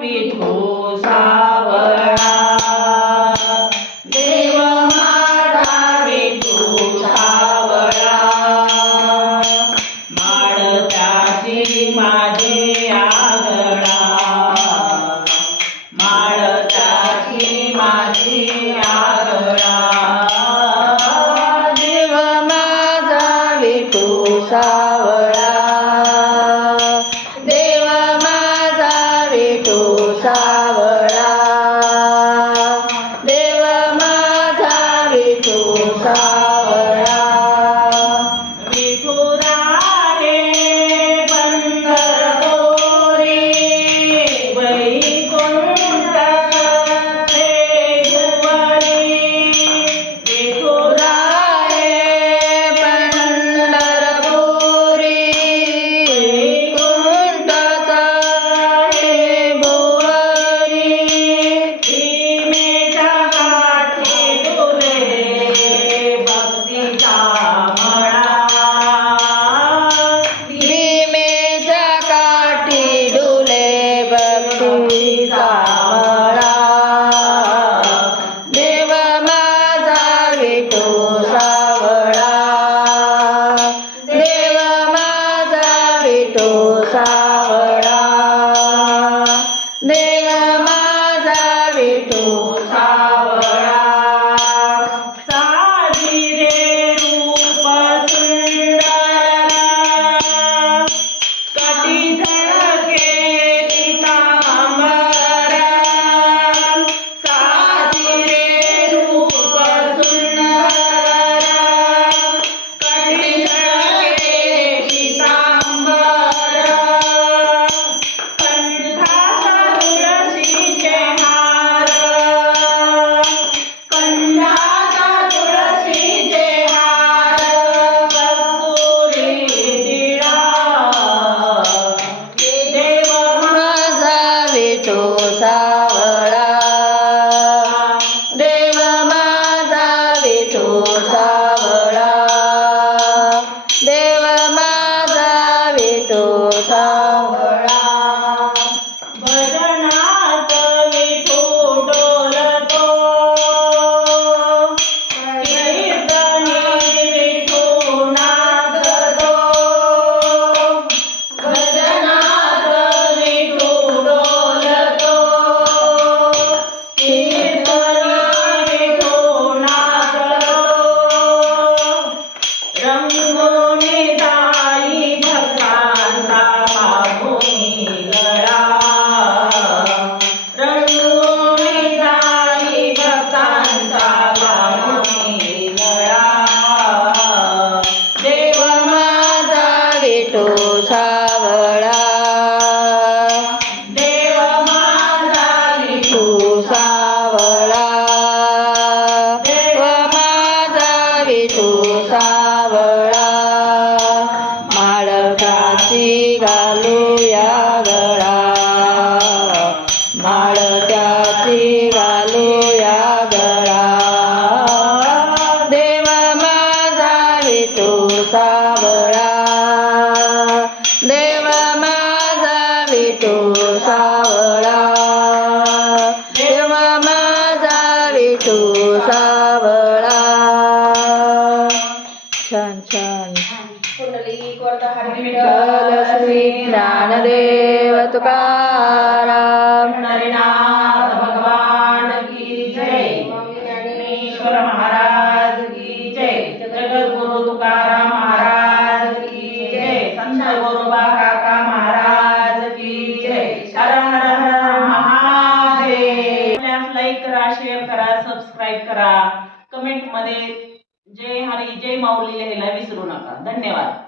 विठू सावळा देव माझा विठू सावळा माळत्याची माझी आगळा माळत्याची माझी आगळा देव माझा विठू सावळा 祈祷。माझा विठू माळत्याची घालूया गळा देव माझा विठू सावळा. विठ्ठल श्री ज्ञानदेव तुकाराम हरिनाथ भगवान की जय ज्ञानेश्वर महाराज की जय जगद्गुरु तुकाराम महाराज की जय संत गोरोबा काका महाराज की जय हर हर हर महादेव लाईक करा शेअर करा सबस्क्राईब करा कमेंटमध्ये जय हरी जय माऊली लिहायला विसरू नका धन्यवाद